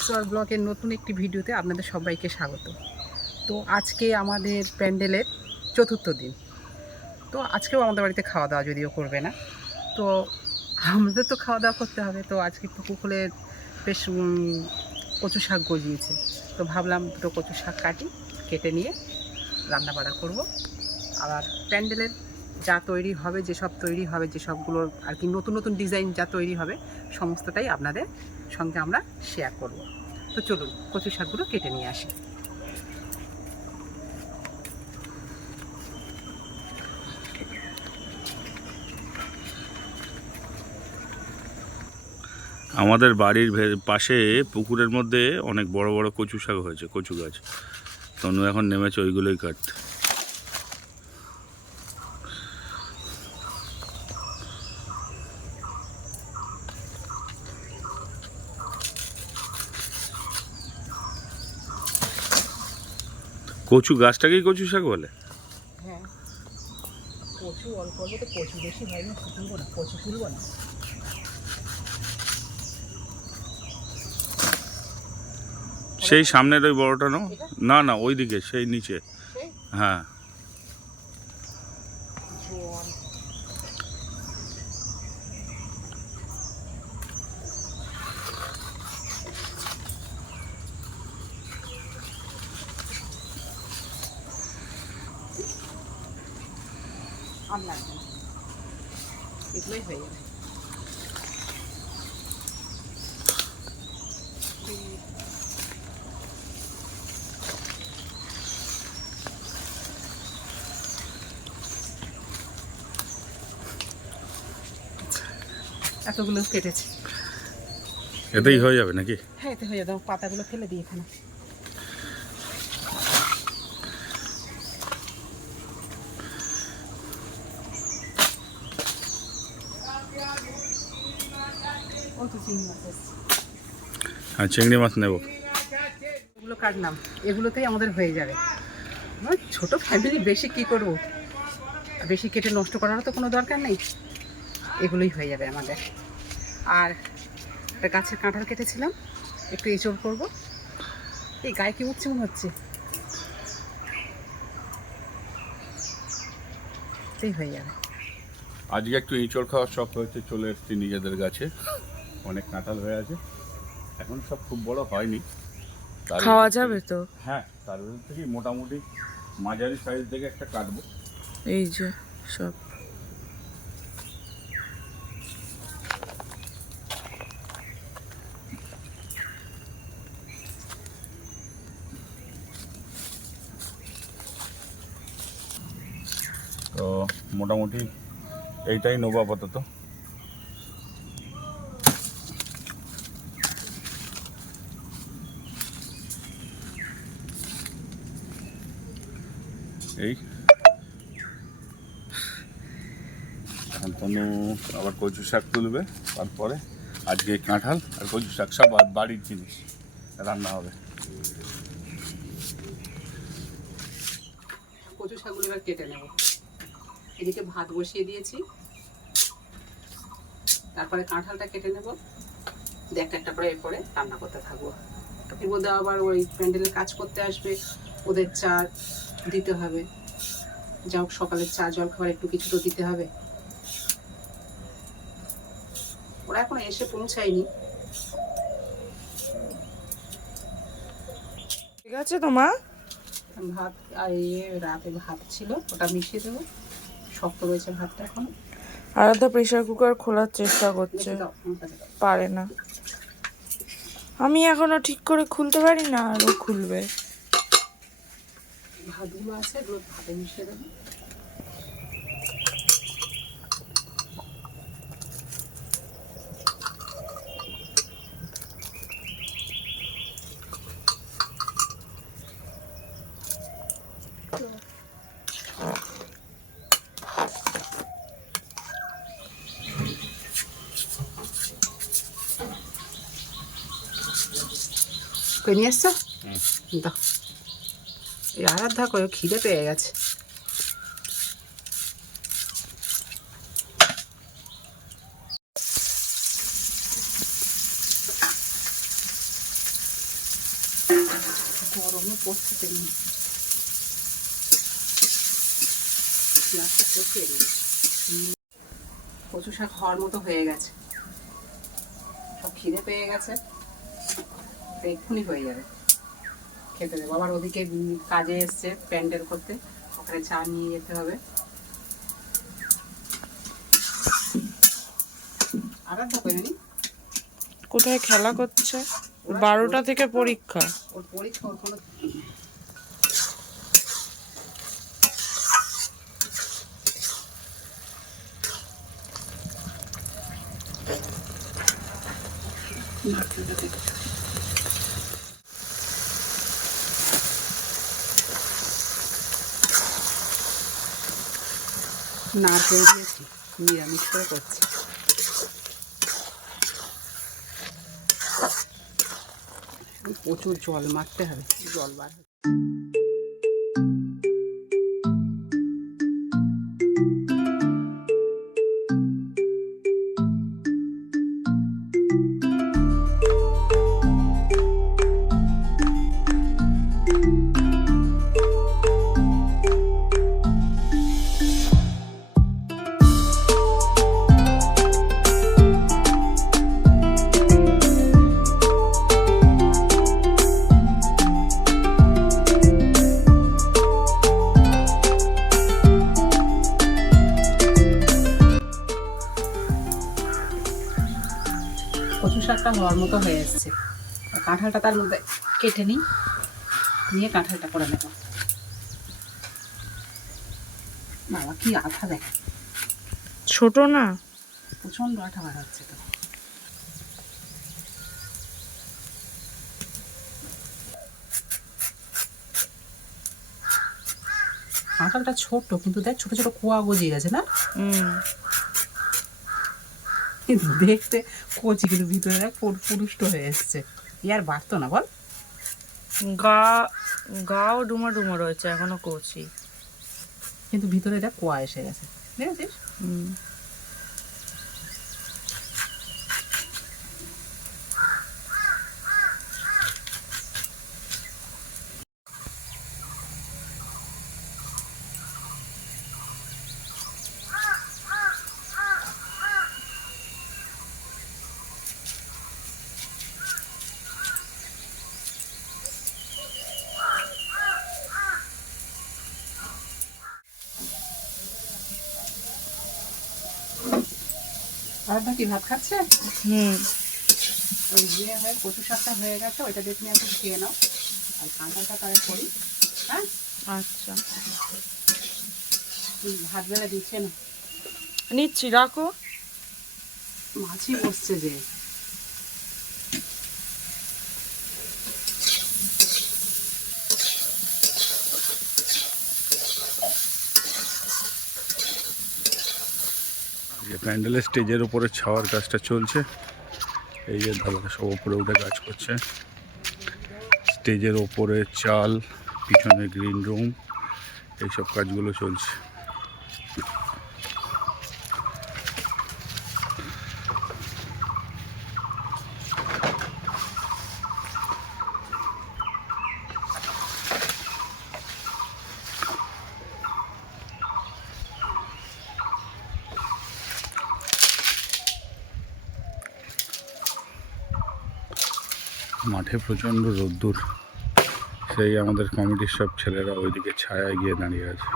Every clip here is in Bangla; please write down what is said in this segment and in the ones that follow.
ঈশ্বর ব্লগের নতুন একটি ভিডিওতে আপনাদের সবাইকে স্বাগত। তো আজকে আমাদের প্যান্ডেলের চতুর্থ দিন। তো আজকেও আমাদের বাড়িতে খাওয়া দাওয়া যদিও করবে না। তো আমাদের তো খাওয়া দাওয়া করতে হবে। তো আজকে একটু কুকুলের বেশ কচু শাক গজিয়েছে। তো ভাবলাম দুটো কচু শাক কাটি, কেটে নিয়ে রান্না বাড়া করব। আর প্যান্ডেলের যা তৈরি হবে, যেসব তৈরি হবে যেসবগুলোর আর কি নতুন নতুন ডিজাইন যা তৈরি হবে, সমস্তটাই আপনাদের সঙ্গে আমরা শেয়ার করব। তো চলুন, কচু শাকগুলো কেটে নিয়ে আসি। আমাদের বাড়ির পাশে পুকুরের মধ্যে অনেক বড় বড় কচু শাক হয়েছে, কচু গাছ। তনু এখন নেমেছে, ওইগুলোই কাটতে। কচু গাছটাকেই কচু শাক বলে? হ্যাঁ। কচু অল্প অল্প তো কচু বেশি হয় না তুলবো না কচু তুলবো না। সেই সামনের ওই বড়টা না? না ওই দিকে সেই নিচে। হ্যাঁ জল আর লাগবে না এগুলোই হয়ে যাবে এতগুলো কেটেছি। এতেই হয়ে যাবে নাকি? হ্যাঁ এতে হয়ে যাবে। পাতাগুলো ফেলে দিই এখানে। চিংড়ি মাছ এসছে। হ্যাঁ চিংড়ি মাছ নেব। এগুলো কাটলাম এগুলোতেই আমাদের হয়ে যাবে। ছোট ফ্যামিলি বেশি কি করব? বেশি কেটে নষ্ট করারও তো কোনো দরকার নেই। এগুলোই হয়ে যাবে আমাদের। আর একটা গাছের কাঁঠাল কেটেছিলাম একটু এঁচড় করব। এই গায়ে কি উঠছে মনে হচ্ছে? এই হয়ে যাবে। আজকে একটু ইঁচড় খাওয়ার শখ হয়েছে চলে এসেছি নিজেদের গাছে। অনেক কাঁঠাল হয়ে আছে। এখন সব খুব বড় হয়নি। খাওয়া যাবে তো? হ্যাঁ তার ভিতর থেকে মোটামুটি মাঝারি সাইজ থেকে একটা কাটবো। এই যে সব তো মোটামুটি এইটাই নেব আপাতত। এই। এখন তনু আবার কচু শাক তুলবে, তারপরে আজকে কাঁঠাল আর কচু শাক, সব বাড়ির জিনিস, রান্না হবে। কচু শাকগুলো এবার কেটে নেব। এদিকে ভাত বসিয়ে দিয়েছি। তারপরে কাঁঠালটা কেটে নেব। দিয়ে একটা একটা করে এরপরে রান্না করতে থাকব। এর মধ্যে আবার ওই প্যান্ডেলের কাজ করতে আসবে। ওদের চা দিতে হবে। যা হোক সকালের চা জল খাবার একটু কিছু তো দিতে হবে। ওরা এখন এসে পৌঁছায়নি। ঠিক আছে তোমা? ভাত আর ইয়ে রাতে ভাত ছিল ওটা মিশিয়ে দেবো। শক্ত রয়েছে ভাতটা এখন। আরাধা প্রেশার কুকার খোলার চেষ্টা করছে। পারে না। আমি এখনও ঠিক করে খুলতে পারি না আর ও খুলবে। ভাতগুলো আছে এগুলো ভাতে মিশিয়ে দেবো। করে নিয়ে এসছো দাও। এই আরাধ্যা করে খিদে পেয়ে গেছে। গরমে পড়ছে তেমনি কচু শাক হওয়ার মতো হয়ে গেছে। সব খিদে পেয়ে গেছে। এক্ষুনি হয়ে যাবে। খেতে দেবো। আবার ওদিকে কাজে এসছে প্যান্ডেল করতে। ওখানে চা নিয়ে যেতে হবে। আর কোথায় খেলা করছে? বারোটা থেকে পরীক্ষা। ওর পরীক্ষা ওর কোনো নারকেল দিয়েছি নিরামিষ করে করছি। প্রচুর জল মারতে হবে। জল বার কাঁঠালটা তার মধ্যে কেটে নিই। নিয়ে কাঁঠালটা করে নেব। বাবা কি আঠা দেখ। ছোট না? প্রচণ্ড আঠা বার হচ্ছে তো। কাঁঠালটা ছোট কিন্তু দেখ ছোট ছোট কুয়া গজিয়ে গেছে না? দেখতে কচি কিন্তু ভিতরে দেখ পুর- পুরুষ্ট হয়ে এসছে। আর বাড়তো না বল। গা গাও ডুমা ডুমা রয়েছে এখনও কচি। কিন্তু ভিতরে এটা কোয়া এসে গেছে। দেখেছিস? হুম। কি ভাত খাচ্ছে? হুম। ওই ইয়ে হয়ে কচু শাকটা হয়ে গেছে ওইটা দিয়ে তুমি একটু খেয়ে নাও। আর কাঁঠালটা তাহলে করি। হ্যাঁ? আচ্ছা। ভাত বেলা দিচ্ছে না। নিচ্ছি রাখো। মাছি বসছে যে। প্যান্ডেলের স্টেজের ওপরে ছাওয়ার কাজটা চলছে। এই যে দাদারা সব উপরে উঠে কাজ করছে। স্টেজের ওপরে চাল, পিছনে গ্রিন রুম এইসব কাজগুলো চলছে। মাঠে প্রচণ্ড রোদ্দুর। সেই আমাদের কমিটির সব ছেলেরা ওইদিকে ছায়া গিয়ে দাঁড়িয়ে আছে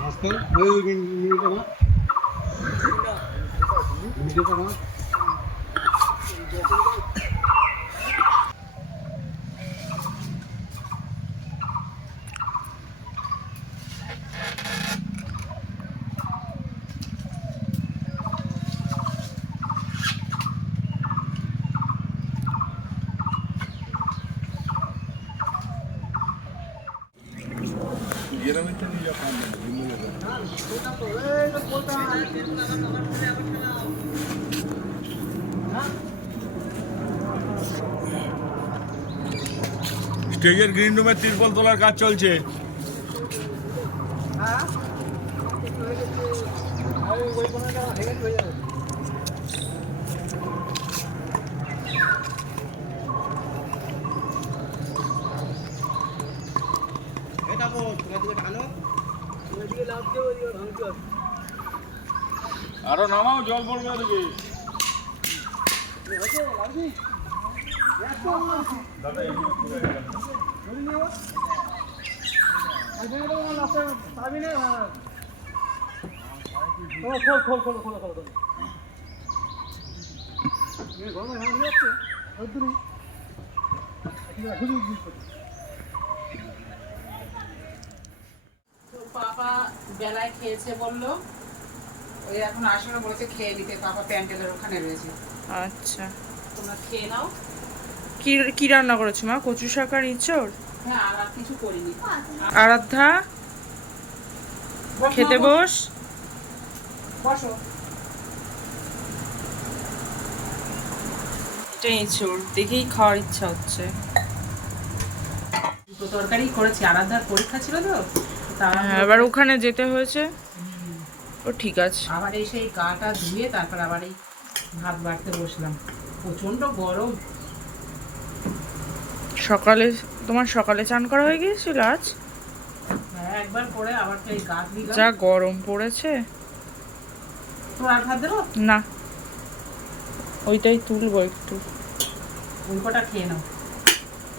মাঝখান ওই ওই মিনিটটা মা মিনিটটা মা স্টেজের গ্রিন রুমের তিরপল তোলার কাজ চলছে। জল পড়বে ওদিকে। পাপা বেলায় খেয়েছে বলল। ওই এখন আসলে বলেছে খেয়ে নিতে পাপা প্যান্ডেলের ওখানে রয়েছে। আচ্ছা। তোমরা খেয়ে নাও। কি কি রান্না করেছ মা? কচু শাক আর ইঁচড়? হ্যাঁ আর আর কিছু করিনি। আরাধ্যা? খেতে বস, দেখেই খাওয়ার ইচ্ছা হচ্ছে। তরকারি করেছি আরাধার পরীক্ষা ছিল তো হ্যাঁ এবার ওখানে যেতে হয়েছে। ও ঠিক আছে। আবার এই সেই গাটা ধুয়ে তারপর আবার এই ভাত বাড়তে বসলাম। প্রচণ্ড গরম। সকালে তোমার সকালে চান করা হয়ে গিয়েছিল আজ? হ্যাঁ একবার আবার তো এই গা ধুইলাম। যা গরম পড়েছে। তোর আর ভাত দেবো? না। ওইটাই তুলবো একটু। উল্কোটা খেয়ে নাও।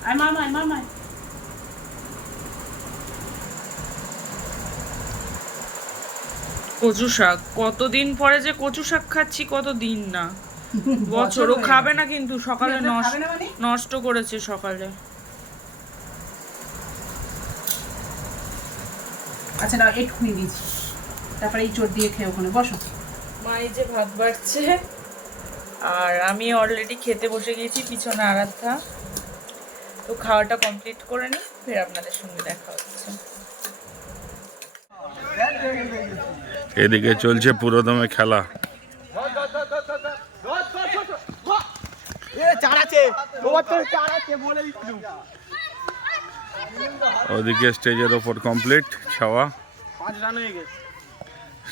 আয় মামাই কচু শাক। কতদিন পরে যে কচু শাক খাচ্ছি কত দিন না। বছরও হয়ে খাবে না কিন্তু সকালে নষ্ট মানে? নষ্ট করেছে সকালে। আচ্ছা না একটুখানি দিয়েছি তারপরে এই চোট দিয়ে খেয়ে ওখানে বসো। মা এই যে ভাত বাড়ছে আর আমি অলরেডি খেতে বসে গেছি পিছনে আরাধ্যা। তো খাওয়াটা কমপ্লিট করে নিই ফের আপনাদের সঙ্গে দেখা হচ্ছে। এদিকে চলছে পুরোদমে খেলা। ওদিকে স্টেজের ওপর কমপ্লিট ছাওয়া।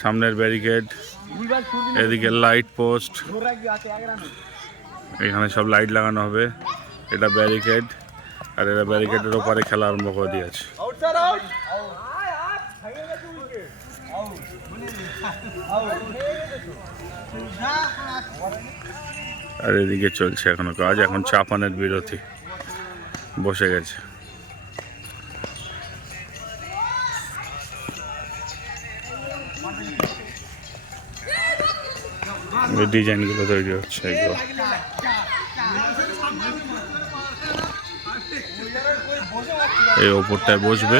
সামনের ব্যারিকেড এদিকে লাইট পোস্ট। এখানে সব লাইট লাগানো হবে। এটা ব্যারিকেড আর এটা ব্যারিকেডের ওপারে খেলা আরম্ভ করে দিয়েছে। আর এদিকে চলছে এখনও কাজ, এখন চা পানের বিরতি। বসে গেছে। এই ডিজাইনগুলো তৈরি হচ্ছে এই ওপরটায় বসবে।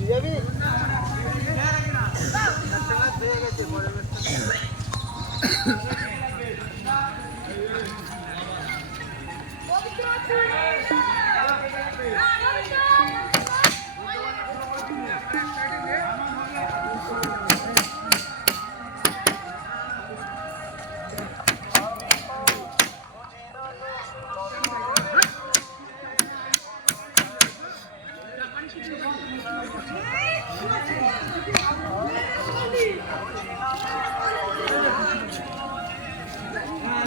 যাবি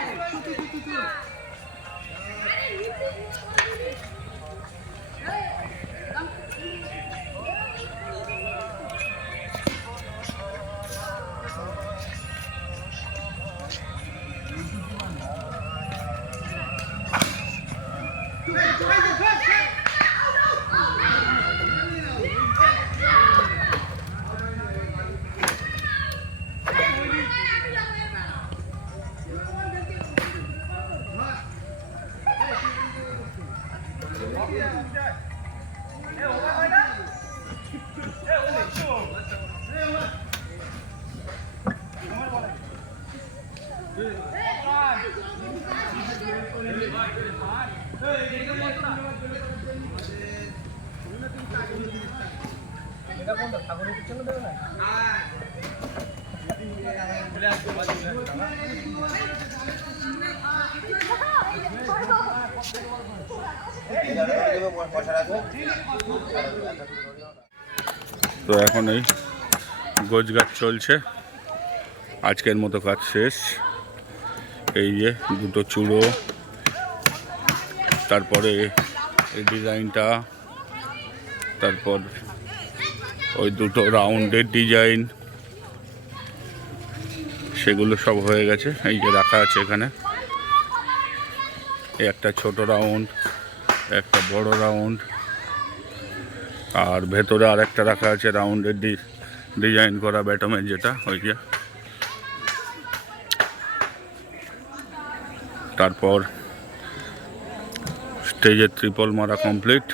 すごい! তো এখন এই গোছ গাছ চলছে। আজকের মতো কাজ শেষ। এই যে দুটো চূড়ো, তারপরে এই ডিজাইনটা, তারপর ওই দুটো রাউন্ডের ডিজাইন, সেগুলো সব হয়ে গেছে। এই যে রাখা আছে এখানে। একটা ছোট রাউন্ড, একটা বড় রাউন্ড আর ভেতরে আর একটা রাখা আছে রাউন্ডের ডিজাইন করা ব্যাটমের যেটা, ওই যে। তারপর স্টেজের ত্রিপল মারা কমপ্লিট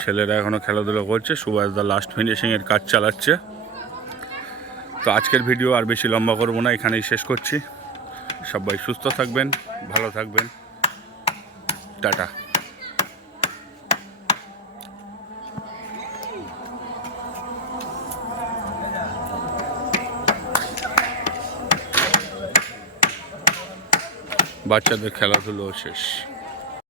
ছেলেরা এখনও খেলাধুলা করছে, সুভাষ দা লাস্ট ফিনিশিংয়ের কাজ চালাচ্ছে। তো আজকের ভিডিও আর বেশি লম্বা করব না, এখানেই শেষ করছি। সবাই সুস্থ থাকবেন, ভালো থাকবেন। টাটা। বাচ্চাদের খেলাধুলো শেষ।